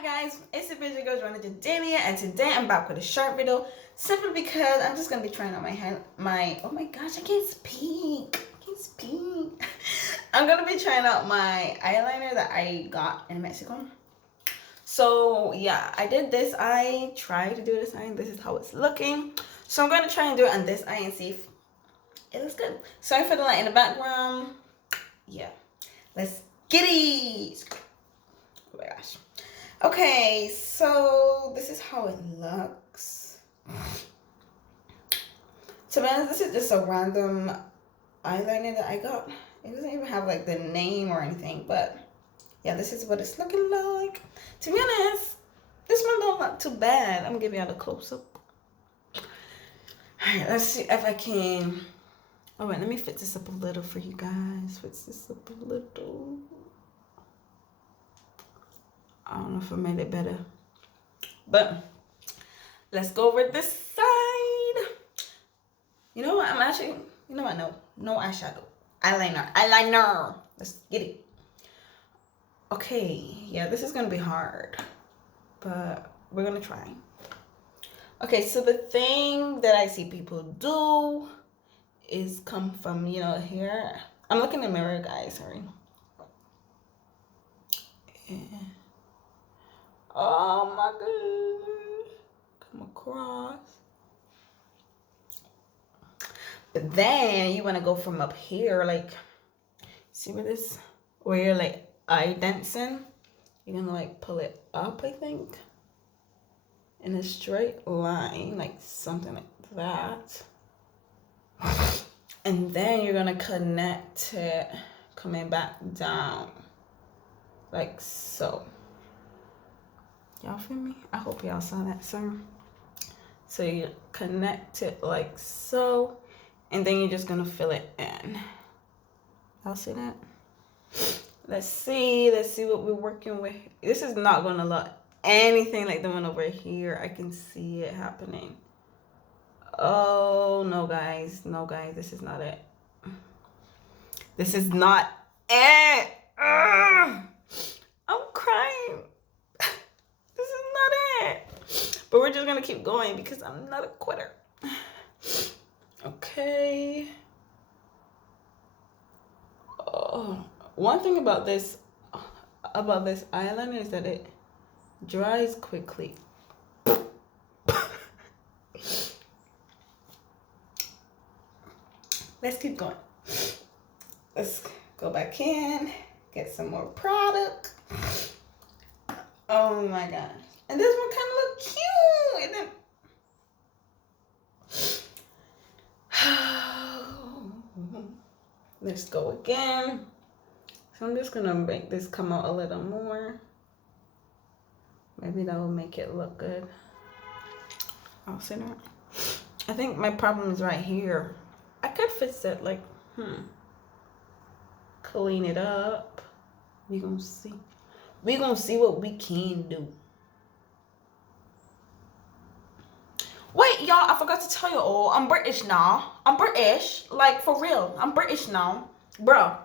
Hi guys, it's your busy girls running Jordania, and today I'm back with a short video simply because I'm just gonna be trying out oh my gosh, I can't speak. I'm gonna be trying out my eyeliner that I got in Mexico. So yeah, I did this. I tried to do this eye, and this is how it's looking. So I'm gonna try and do it on this eye and see if it looks good. Sorry for the light in the background. Yeah, let's get it. Oh my gosh. Okay, so this is how it looks. To be honest, this is just a random eyeliner that I got. It doesn't even have like the name or anything, but yeah, this is what it's looking like. To be honest, this one don't look too bad. I'm gonna give you all a close-up. Alright, let's see if I can. Oh wait, let me fit this up a little for you guys. Fit this up a little. I don't know if I made it better, but let's go over this side. You know what? No eyeshadow. Eyeliner. Let's get it. Okay, yeah, this is gonna be hard, but we're gonna try. Okay, so the thing that I see people do is come from, here. I'm looking in the mirror, guys, sorry. Yeah. Oh my god. Come across. But then you want to go from up here, like, see where you're like eye dancing? You're gonna like pull it up, I think, in a straight line, like something like that. And then you're gonna connect it coming back down, like so. Y'all feel me? I hope y'all saw that, sir. So you connect it like so, and then you're just gonna fill it in. Y'all see that? Let's see what we're working with. This is not gonna look anything like the one over here. I can see it happening. Oh no, guys, this is not it. This is not it. Ugh. I'm crying. This is not it. But we're just gonna keep going because I'm not a quitter. Okay. Oh, one thing about this eyeliner is that it dries quickly. Let's keep going. Let's go back in, get some more product. Oh my gosh. And this one kind of look cute. And then let's go again. So I'm just gonna make this come out a little more. Maybe that will make it look good. I'll see that. I think my problem is right here. I could fix it, like, clean it up. We gonna see. We gonna see what we can do. Wait, y'all, I forgot to tell you all, I'm British now. I'm British, like, for real. I'm British now. Bro,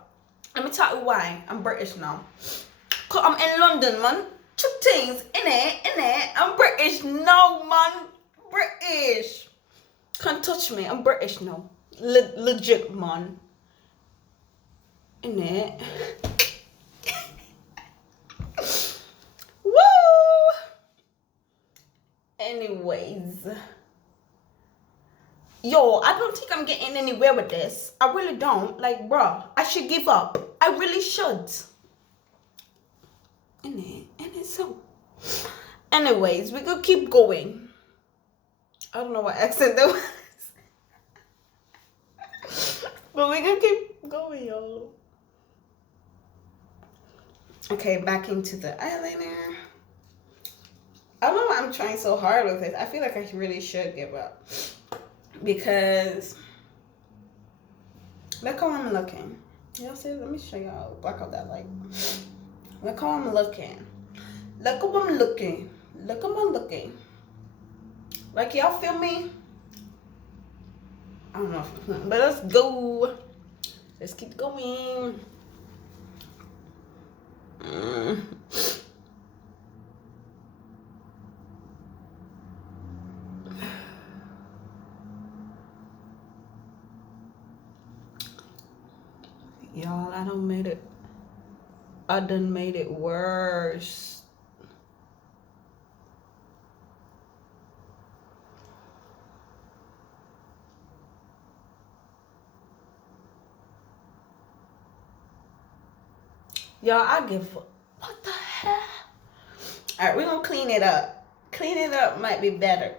let me tell you why I'm British now. Cause I'm in London, man. Two things, in it. I'm British now, man. British. Can't touch me, I'm British now. Legit, man. In it. Woo! Anyways. Yo, I don't think I'm getting anywhere with this. I really don't. Like, bruh, I should give up. I really should. In it, so. Anyways, we could keep going. I don't know what accent that was. But we can keep going, y'all. Okay, back into the eyeliner. I don't know why I'm trying so hard with this. I feel like I really should give up. Because look how I'm looking. Y'all see? Let me show y'all. Block out that light. Look how I'm looking. Look how I'm looking. Look how I'm looking. Like, y'all feel me? I don't know. But let's go. Let's keep going. Y'all, I done made it worse. Y'all, I give what the hell? Alright, we're gonna clean it up. Clean it up might be better.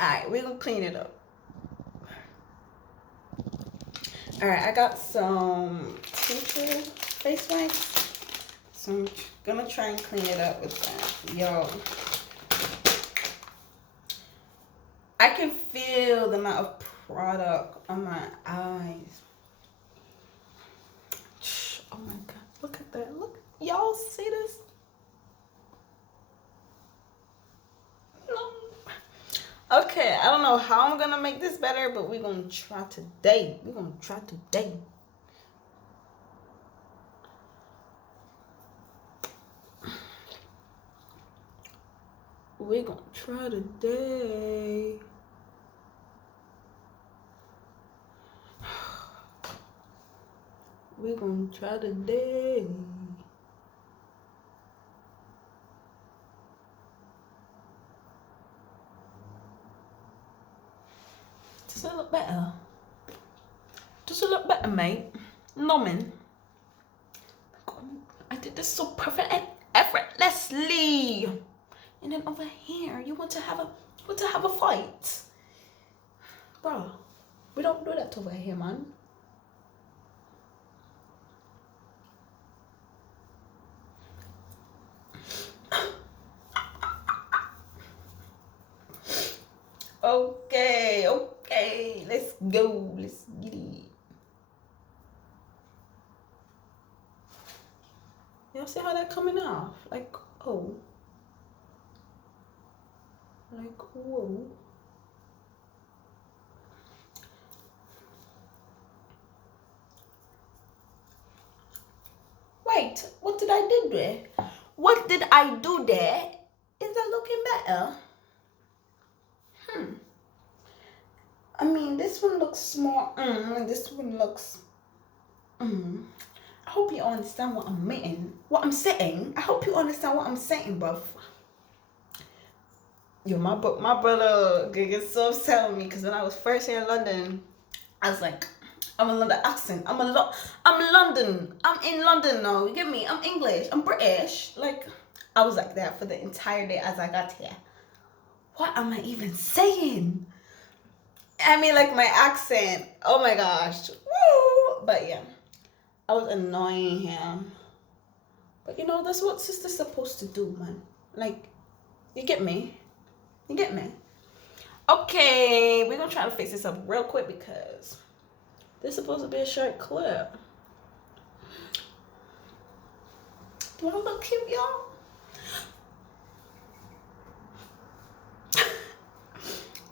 Alright, we're gonna clean it up. Alright, I got some tissue face wipes. So I'm gonna try and clean it up with that. Yo. I can feel the amount of product on my eyes. Oh my god. Look at that. Look. Y'all see this? No. Okay, I don't know how I'm gonna make this better, but we're gonna try today. We're gonna try today. We're gonna try today. We're gonna try today. Does it look better? Does it look better, mate? No, man. I did this so perfect and effortlessly. And then over here, you want to have a fight, bro. We don't do that over here, man. Okay, let's go. Let's get it. Y'all see how that coming off? Like, oh. Like, whoa. Wait, what did I do there? What did I do there? Is that looking better? I mean, this one looks more, and this one looks, I hope you understand what I'm saying. I hope you understand what I'm saying, bruv. Yo, my brother get so upset with me because when I was first here in London, I was like, I'm a London accent. I'm London. I'm in London now. You get me? I'm English. I'm British. Like, I was like that for the entire day as I got here. What am I even saying? I mean, like my accent. Oh my gosh. Woo! But yeah, I was annoying him. But you know, that's what sister's supposed to do, man. Like, you get me? You get me? Okay, we're gonna try to fix this up real quick because this is supposed to be a short clip. Do I look cute, y'all?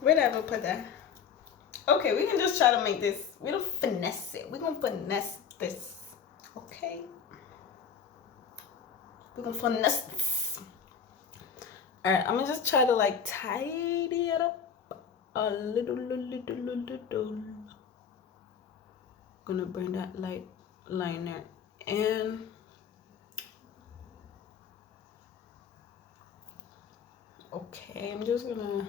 Where did I ever put that? Okay, we can just try to make this. We don't finesse it. We're gonna finesse this. Okay? We're gonna finesse this. Alright, I'm gonna just try to like tidy it up a little. Gonna bring that light liner in. Okay, I'm just gonna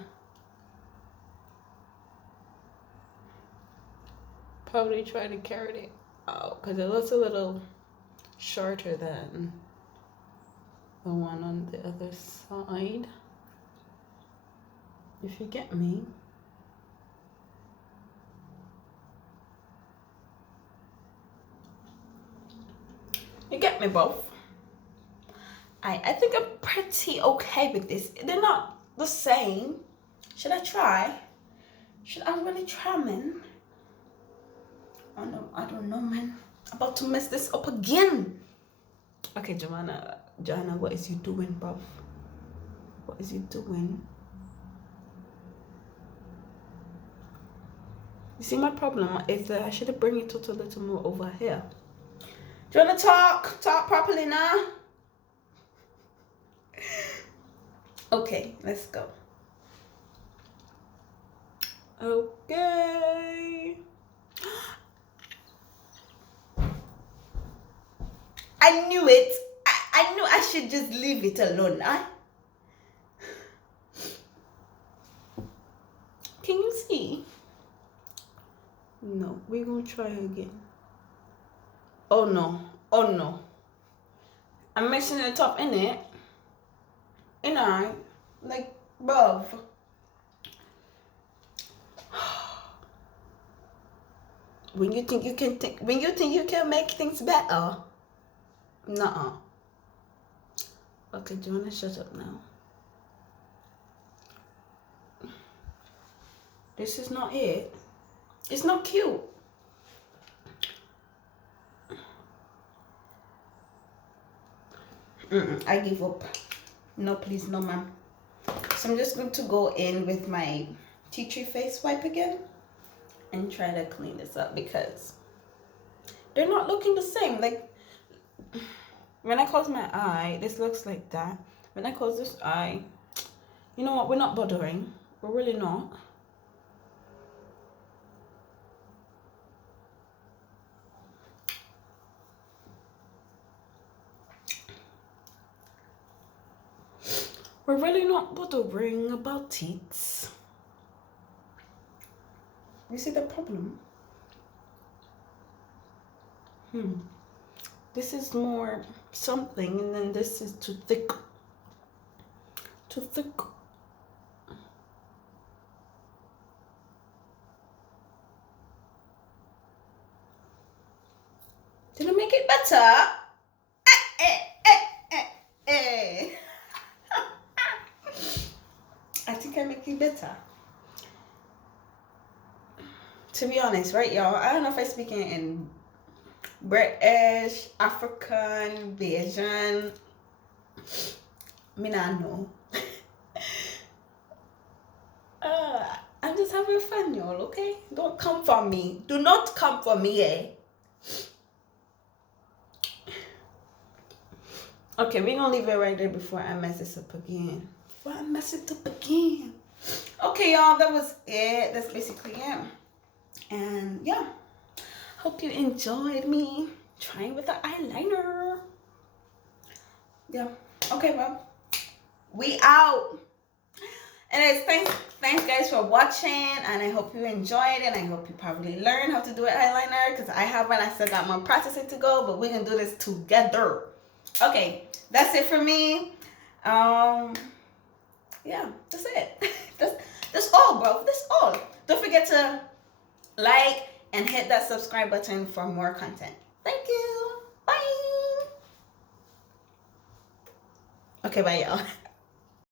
probably try to carry it out because it looks a little shorter than the one on the other side, if you get me. You get me, both. I think I'm pretty okay with this. They're not the same. Should I try? Should I really try, man? Oh no, I don't know, man. I'm about to mess this up again. Okay, Joanna, what is you doing, bruv? What is you doing? You see, my problem is that I should have bring it a little more over here. Do you want to talk? Talk properly now? Okay, let's go. Okay. I knew it. I knew I should just leave it alone. Can you see? No, we're gonna try again. Oh no. Oh no. I'm mixing the top in it. And like, bruv. When you think you can make things better. Nuh-uh. Okay, do you wanna shut up now? This is not it. It's not cute. I give up. No, please, no, ma'am. So I'm just going to go in with my tea tree face wipe again and try to clean this up because they're not looking the same. Like, when I close my eye, this looks like that. When I close this eye, you know what? We're not bothering. We're really not. We're really not bothering about teeth. You see the problem? This is more something, and then this is too thick. Too thick. Did I make it better? I think I make it better. To be honest, right, y'all? I don't know if I'm speaking in British, African, Bayesian. Me not know. I'm just having fun, y'all, okay? Don't come for me. Do not come for me, eh? Okay, we're gonna leave it right there before I mess this up again. Okay, y'all, that was it. That's basically it. And yeah, hope you enjoyed me trying with the eyeliner. Yeah. Okay, well, we out. And it's thanks guys for watching, and I hope you enjoyed it. I hope you probably learned how to do an eyeliner, because I haven't. I still got more processing to go, but we're gonna do this together. Okay, that's it for me. Yeah, that's it. That's all, bro. That's all. Don't forget to like and hit that subscribe button for more content. Thank you. Bye. Okay, bye, y'all.